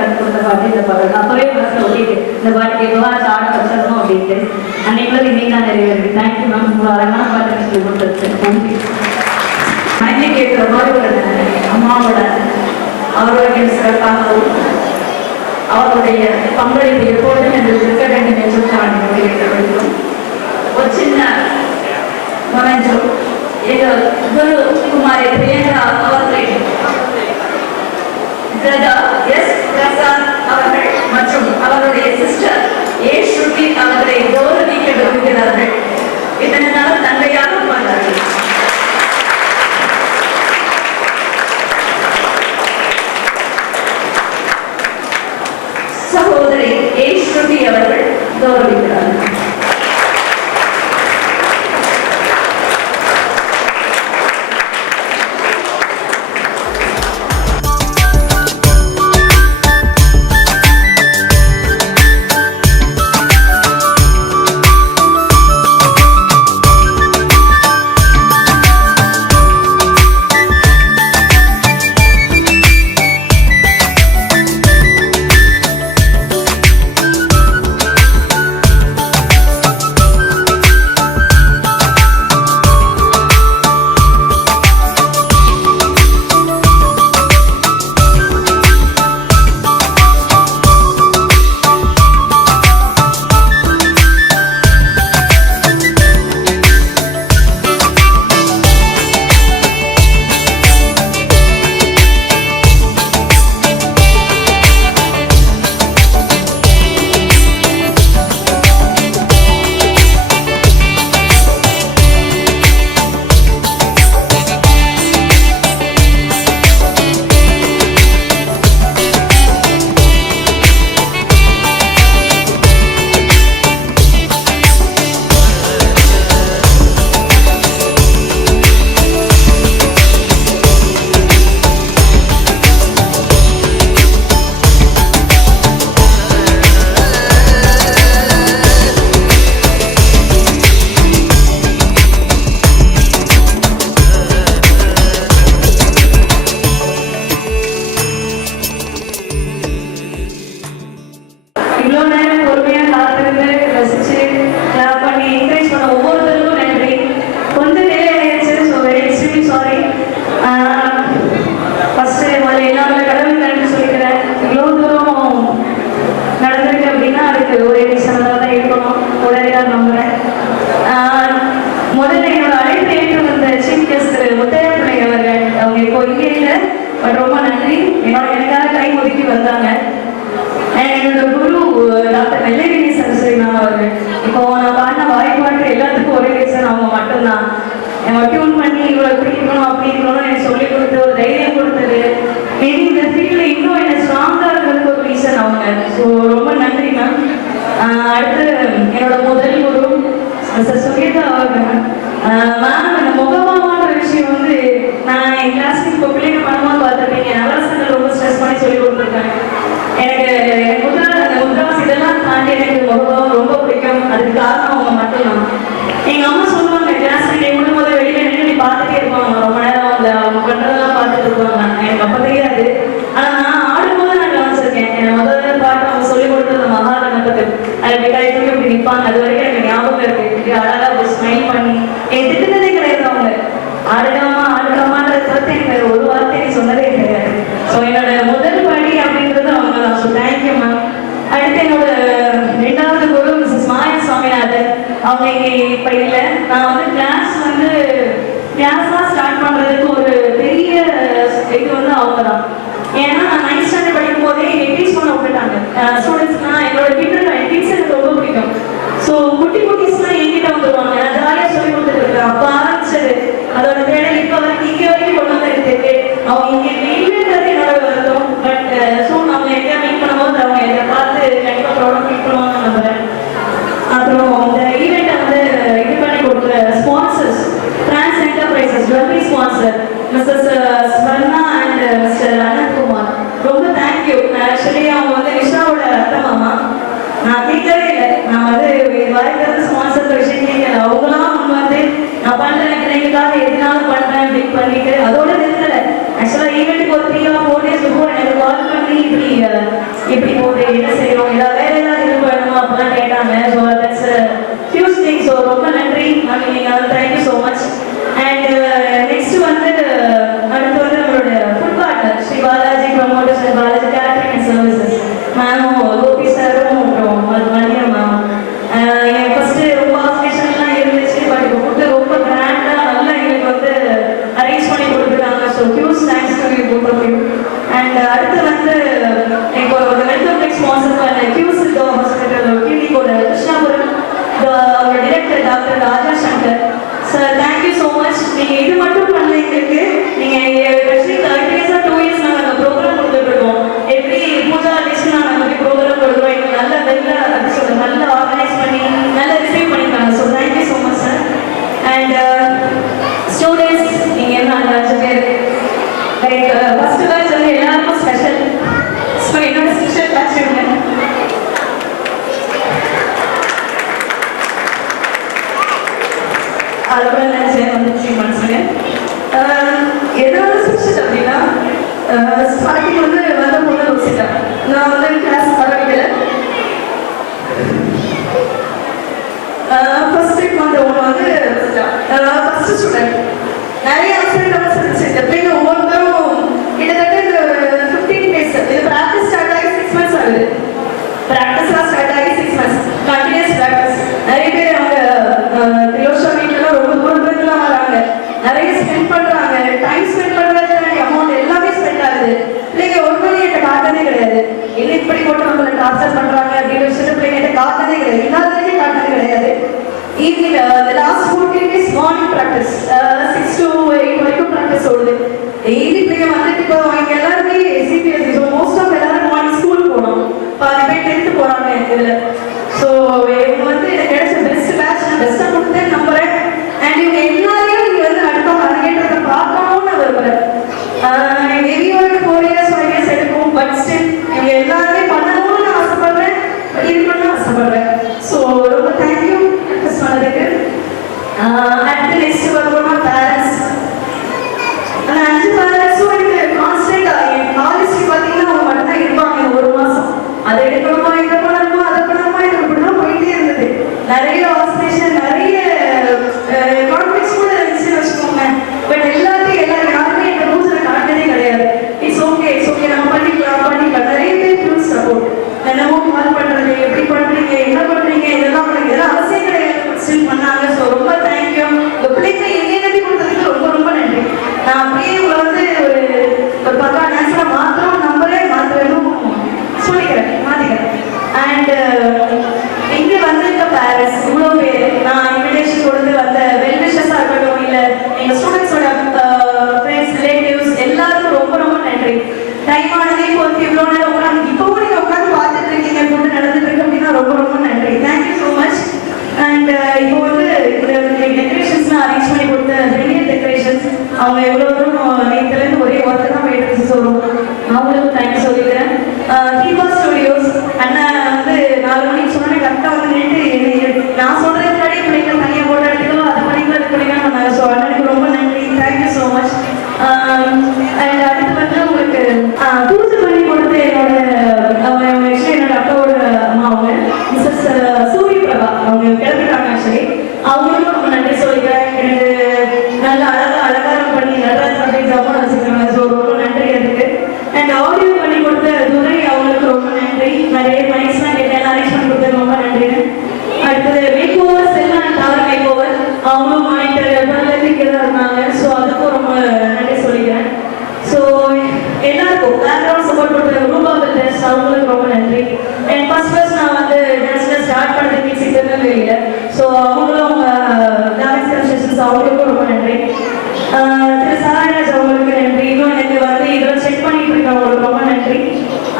கற்றுக் கொடுத்த பாட்டு இந்த பாடல். நான் அப்பவே மனசில் ஒட்டிட்டு இந்த பாட்டு எப்பவா ஆட வச்சிடணும் அப்படின்ட்டு அன்னைக்குள்ள இன்னைக்கு தான் நிறைவேறது. தேங்க்யூ மேம், உங்களை அழகான பாட்டு சொல்லி கொடுத்துருக்கு. தேங்க்யூ. அன்னை கேட்கிற மாதிரி ஒரு அம்மாவோட ஆரோக்கியம் சிறப்பாகவும் அவருடைய பங்களிப்பு எப்போதும் எங்களுக்கு இருக்க வேண்டும் என்று நான் கேட்க வேண்டும். ஒரு சின்ன மொமெண்டோ, எங்கள் குரு குமாரி பிரியங்கா அவர்கள் எஸ் பிரசாத் அவர்கள் மற்றும் அவருடைய சிஸ்டர் ஏ ஸ்ருதி அவர்களை கௌரவிக்க விரும்புகிறார்கள். இத்தனை நாள் தந்தையாக பார்த்தார்கள். சகோதரி ஏ ஸ்ருதி அவர்கள் கௌரவிக்கிறார்கள். ரொம்ப நன்றி. எனக்காக டைம் ஒதுக்கி வந்தாங்க. என்னோட குரு டாக்டர் வெள்ளையகிரி சரஸ்வதி மேம் அவர்கள். இப்போ நான் பாடின வாய்ப்பாட்டு எல்லாத்துக்கும் ஒரே ரீசன் அவங்க மட்டும்தான். டியூன் பண்ணி இவ்வளோ இப்படி இருக்கணும் அப்படி இருக்கணும்னு எனக்கு சொல்லிக் கொடுத்து ஒரு தைரியம் கொடுத்தது. மேபி இந்த ஃபீல்டில் இன்னும் என்ன ஸ்ட்ராங்காக இருக்கிறதுக்கு ஒரு ரீசன் அவங்க. ஸோ ரொம்ப நன்றி மேம். அடுத்து என்னோட முதல் குரு மிஸ்டர் சுகேதா அவர்கள். மேம் அந்த முகமாவான விஷயம் வந்து நான் என் கிளாஸ்க்கு இப்போ பிள்ளைங்க பண்ணும்போது பார்த்துருப்பீங்க. நவரசங்கள் ரொம்ப ஸ்ட்ரெஸ் பண்ணி சொல்லி கொடுத்துருக்காங்க. எனக்கு முத்ராஸ் இதெல்லாம் தாண்டி எனக்கு முகபாவம் ரொம்ப பிடிக்கும். அதுக்கு காரணம் அவங்க மட்டும்தான். எங்கள் அம்மா சொல்லுவாங்க கிளாஸ்ல எவ்வளோ போது வெளியில நின்று நீ பார்த்துட்டே இருப்பாங்க ரொம்ப நேரம். அந்த அவங்க பண்ணுறதெல்லாம் பார்த்துட்டு இருப்பாங்க. எனக்கு அப்போ தெரியாது. ஆனால் நான் ஆடும்போது நான் கவனிச்சிருக்கேன். எனக்கு முதல்ல பாட்டு அவங்க சொல்லிக் கொடுத்தது மகாகணபதி. அது கைக்கு இப்படி நிற்பாங்க. அது வரைக்கும் எனக்கு ஞாபகம் இருக்கு. இப்படி அழகாக ஒரு ஸ்மைல் பண்ணி என் திட்டுனதே கிடையாது. அவங்க ஆடுகாமான்றதை தவிர்த்து எனக்கு ஒரு வார்த்தை எனக்கு சொன்னதே கிடையாது. ஸோ என்னோட முதல் படி அப்படின்றது அவங்க தான். So thank you ma'am. அடுத்து என்னோட ரெண்டாவது குரு மிஸ்ஸஸ் மாயா சுவாமிநாதன். அவங்க இங்கே இப்போ இல்லை. நான் வந்து கிளாஸ்லாம் ஸ்டார்ட் பண்ணுறதுக்கு ஒரு பெரிய இது வந்து அவங்க தான். ஏன்னா நான் 9th ஸ்டாண்டர்ட் படிக்கும் போதே எங்கள் டீச் பண்ண விட்டுட்டாங்க. ஸ்டூடெண்ட்ஸ்லாம் என்னோட டீச்சர் எனக்கு ரொம்ப பிடிக்கும். ஸோ குட்டீஸ்லாம் என்கிட்ட வந்துடுவாங்க. நான் ஜாலியாக சொல்லி கொடுத்துட்டு இருக்கேன். அப்போ ஆரம்பிச்சது அதோட தேடல் இப்போ வரைக்கும் இங்கே வரைக்கும் கொண்டு வந்து எடுத்துருக்கு. அவங்க இங்கே இல்லைன்றது என்னோட வருத்தம். பட் ஸோ அவங்க எங்கே மீட் பண்ணும்போது அவங்க என்னை பார்த்து கண்டிப்பாக ப்ராடக்ட் மீட் பண்ணுவாங்க நம்புறேன். அப்புறம் இந்த ஈவெண்ட்டை வந்து இது பண்ணி கொடுக்குற sponsors trans enterprises jewellery sponsor Mrs Swarna and Mr Anandkumar. ரொம்ப தேங்க்யூ. ஆக்சுவலி அவங்க வந்து நிஷாவோட அத்தை மாமா. நான் கேட்கவே இல்லை. நான் வந்து வரைக்கிறது ஸ்பான்சர் விஷயம் கேட்கல. அவங்களாம் வந்து நான் பண்ணுறேன் பிள்ளைங்களுக்காக எதுனாலும் பண்ணுறேன் அப்படின்னு பண்ணிட்டு அதோட நிறுத்தலை. ஆக்சுவலாக ஈவெண்ட்டுக்கு ஒரு 3 or 4 days பிஃபோர் எனக்கு கால் பண்ணி இப்படி ஸ்பெஷல் பேட்ச் அளவு நினைச்சேன் வந்துச்சு மனசுல. எதனால ஸ்பெஷல் அப்படின்னா ஸ்டார்டிங் வந்து போது வச்சுட்டேன். நான் வந்து கிளாஸ் ஆரம்பிக்கல. ஃபர்ஸ்ட் டைம் வந்து ஒன்று வந்து ஃபர்ஸ்ட் ஸ்டூடெண்ட் நிறைய அப்செட் இருந்துச்சு. இந்த பிள்ளைங்க ஒவ்வொருத்தரும் கிட்டத்தட்ட இந்த 15 days இது ப்ராக்டிஸ் ஸ்டார்ட் ஆகி 6 months ஆகுது. ப்ராக்டிஸ்லாம் ஸ்டார்ட் ஆகி 6 months கண்டினியூஸ் ப்ராக்டிஸ். நிறைய பேர் அவங்க திலோஷா வீட்டிலலாம் ரொம்ப தூரத்துலாம் வராங்க, நிறைய ஸ்பெண்ட் பண்ணுறாங்க. டைம் ஸ்பெண்ட் பண்ணுறதுக்கான அமௌண்ட் எல்லாமே ஸ்பெண்ட் ஆகுது. பிள்ளைங்க ஒரு மணி என்கிட்ட காட்டதே கிடையாது. என்ன இப்படி போட்டு நம்மளை டார்ச்சர் பண்ணுறாங்க அப்படின்னு விஷயத்தை பிள்ளைங்க என்கிட்ட காட்டதே கிடையாது. எல்லாத்துலேயுமே காட்டதே கிடையாது. Evening last 14 days morning practice 6 to 8 வரைக்கும் ப்ராக்டிஸ் ஓடுது. டெய்லி பிள்ளைங்க வந்துட்டு இப்போ அவங்க எல்லாருமே சிபிஎஸ்சி. ஸோ மோஸ்ட் ஆஃப் எல்லாரும் மார்னிங் ஸ்கூல் போகணும். பாதி பேர் 10th போகிறாங்க இதில். ஸோ இவங்க வந்து எனக்கு கிடைச்ச பெஸ்ட் பேட்ச். நான் பெஸ்ட்டாக கொடுத்தேன்னு நம்புறேன். அண்ட் இவங்க எல்லாரையும் நீங்கள் வந்து அடுத்தவங்க அரங்கேற்றத்தை பார்க்கணும்னு நான் விரும்புகிறேன். மேபி ஒரு 4 years 5 years எடுக்கும். பட் ஸ்டில் இவங்க எல்லாருமே பண்ணணும்னு நான் ஆசைப்படுறேன், இருக்கணும்னு ஆசைப்படுறேன். ஸோ ரொம்ப தேங்க்யூ சொன்னதுக்கு. அடுத்து நெக்ஸ்ட் வருவோம்னா பேரண்ட்ஸ். அந்த 5 பேரண்ட்ஸும் எனக்கு கான்ஸ்டன்டாக என் காலேஜ் பார்த்தீங்கன்னா அவங்க மட்டும்தான் இருப்பாங்க. ஒரு மாதம் அதை எடுக்கணுமா, இதை பண்ணணுமா, அதை பண்ணணுமா, எனக்கு இப்படிலாம் போயிட்டே இருந்தது. நிறைய ஆஸ்பிரேஷன், நிறைய கான்ஃபிளிக்ஸ் கூட இருந்துச்சுன்னு வச்சுக்கோங்க. பட் எல்லாத்தையும் யாருமே எங்கள் ரூல்ஸில் காட்டதே கிடையாது. இட்ஸ் ஓகே நம்ம பண்ணிக்கலாம். நிறைய பேர் ஃபுல் சப்போர்ட். என்னமோ கால் பண்ணுறது, எப்படி பண்ணுறீங்க, என்ன பண்ணுறீங்க, இதெல்லாம் பண்ணுங்க, இதெல்லாம் அவசியம் கிடையாது, ஸ்டில் பண்ணாங்க. ஸோ ரொம்ப தேங்க்யூ. இந்த பிள்ளைங்க என்னை நம்பி கொடுத்ததுக்கு ரொம்ப ரொம்ப நன்றி. நான் அப்படியே உங்களை வந்து ஒரு பக்கா டான்ஸராக மாத்திரம் மாத்திரணும் சொல்லிக்கிறேன், மாற்றிக்கிறேன். அண்ட் இங்கே வந்திருக்க பேரண்ட்ஸ் இவ்வளோ பேர், நான் இன்விடேஷன் கொடுத்து வந்த வெல்விஷஸாக இருக்கட்டும், இல்லை எங்கள் ஸ்டூடெண்ட்ஸோட ஃப்ரெண்ட்ஸ், ரிலேட்டிவ்ஸ் எல்லாருக்கும் ரொம்ப ரொம்ப நன்றி. டைம் ஆனதே போச்சு, இவ்வளோ நேரம் உட்காந்து இப்போவும் நீங்கள் உட்காந்து பார்த்துட்டு இருக்கீங்க, கொண்டு நடந்துட்டு இருக்கு அப்படின்னா ரொம்ப ரொம்ப நன்றி. Thank you so much. அண்ட் இப்போ வந்து இந்த டெக்கரேஷன்ஸ்லாம் அரேஞ்ச் பண்ணி கொடுத்த பெரிய டெக்கரேஷன்ஸ் அவங்க எவ்வளோ தூரம் நேற்றுலேருந்து ஒரே ஒர்க்கு தான் போயிட்டு இருந்துச்சு. ஸோ அவங்களுக்கும் தேங்க்ஸ் சொல்லிக்கிறேன். தீபா ஸ்டுடியோஸ் அண்ணன் வந்து 4 மணிக்கு சொன்னேன், கரெக்டாக வந்து நின்று நான் சொல்கிறதுக்கு முன்னாடி பிள்ளைங்க தனியாக போட்டோ எடுத்துக்கலாம், அது பண்ணிக்கலாம், இது பண்ணிக்கலாம் பண்ணாங்க. ஸோ அண்ணனுக்கு ரொம்ப நன்றி. Thank you so much. அண்ட் அடுத்து வந்து உங்களுக்கு பூஜை பண்ணி கொடுத்து என்னோட அக்காவோட அம்மா அவங்க மிஸ்ஸஸ் சூரிய பிரபா அவங்க கிளம்பிட்டாங்க. ஆக்சுவலி அவங்களுக்கும் ரொம்ப நன்றி சொல்லிக்கிறேன். எனக்கு நல்ல அலங்காரம் பண்ணி நடராஜ் அப்படின்னு ஜாமான் வச்சுருக்காங்க. ஸோ ரொம்ப நன்றி அதுக்கு. அண்ட் ஆடியோ பண்ணி கொடுத்த துரை அவங்களுக்கு ரொம்ப நன்றி. நிறைய மைக்ஸ்லாம் கேட்டேன், அரேஞ்ச் பண்ணி கொடுத்தது ரொம்ப நன்றின்னு. அடுத்தது makeover Selvan and tower makeover அவங்களும் மானிட்டர் இங்கே தான் இருந்தாங்க. ஸோ அதுக்கும் ரொம்ப நன்றி சொல்லிக்கிறேன். ஸோ எல்லாருக்கும் பேக்ரவுண்ட் சப்போர்ட் கொடுத்த ரூபா பில்டர்ஸ் அவங்களுக்கு ரொம்ப நன்றி. அண்ட் ஃபர்ஸ்ட் நான் வந்து டான்ஸில் ஸ்டார்ட் பண்ணுறது மியூசிக் தெரியல. ஸோ அவங்களும் அவங்க டான்ஸ் கன்செஷன்ஸ் அவங்களுக்கும் ரொம்ப நன்றி. திரு சாராயராஜ் அவங்களுக்கு நன்றி. இன்னும் எனக்கு வந்து இதெல்லாம் செக் பண்ணிட்டு இருக்கேன், அவங்களுக்கு ரொம்ப நன்றி.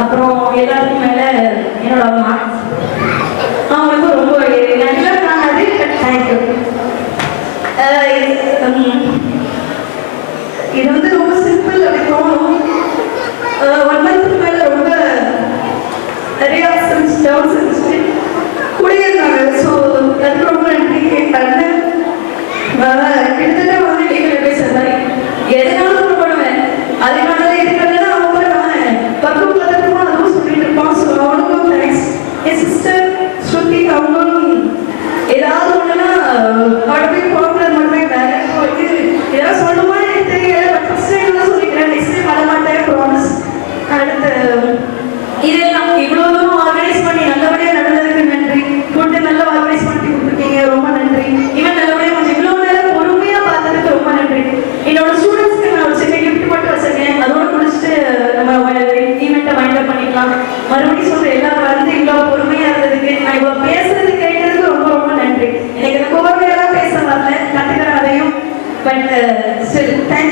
அப்புறம் எல்லாருக்கும் மேலே என்னோட அம்மா அவங்களுக்கும் ரொம்ப நல்லா காணாது. தேங்க்யூ. இது வந்து ரொம்ப சிம்பிள் அப்படி தோணும். 1 month மேலே ரொம்ப நிறைய டவுன்ஸ் இருந்துச்சு, கூடயே இருந்தாங்க. ஸோ அதுக்கு ரொம்ப நன்றி. அண்ணன் கிட்டத்தட்ட வந்து லீகல் பேசுகிற மாதிரி எதனாலும் பண்ணுவேன். அதுக்கான இருக்கிறதுனா அவங்க நான் பக்கம் பதட்டமாக அதுவும் சொல்லிட்டு இருப்பான். ஸோ அவனுக்கும் தேங்க்ஸ். என் சிஸ்டர் ஸ்ருதி அவங்களும் ஏதாவது ஒன்றுனா போய் ப்ராப்ளம் பண்ணுவேன். வேற வந்து இதெல்லாம் சொல்லுமா எனக்கு தெரியல. பட் ஃபர்ஸ்ட் டைம் தான் சொல்லிக்கிறேன், நெக்ஸ்ட் டைம் பண்ண மாட்டேன், ப்ராமிஸ். அடுத்து இதெல்லாம் இவ்வளோ தூரம் ஆர்கனைஸ் பண்ணி நல்லபடியாக நடந்ததுக்கு நன்றி. ஃபுட்டு நல்லா ஆர்கனைஸ் பண்ணி கொடுத்துருக்கீங்க, ரொம்ப நன்றி. இவன் நல்லபடியாக கொஞ்சம் இவ்வளோ நேரம் பொறுமையாக பார்த்ததுக்கு ரொம்ப நன்றி. என்னோட ஸ்டூடெண்ட்ஸ்க்கு நான் ஒரு சின்ன கிஃப்ட் மட்டும் வச்சிருக்கேன், அதோட முடிச்சுட்டு நம்ம ஈவெண்ட்டை வைண்ட் அப் பண்ணிக்கலாம். மறுபடியும் சொல்கிறேன், எல்லாரும் வந்து இவ்வளோ பொறுமையாக இருந்ததுக்கு, நான் இவ்வளோ பேசுறது கேட்டதுக்கு ரொம்ப ரொம்ப நன்றி. எனக்கு இந்த கோவையெல்லாம் பேச வரல, கற்றுக்கிறேன் அதையும். But still thanks.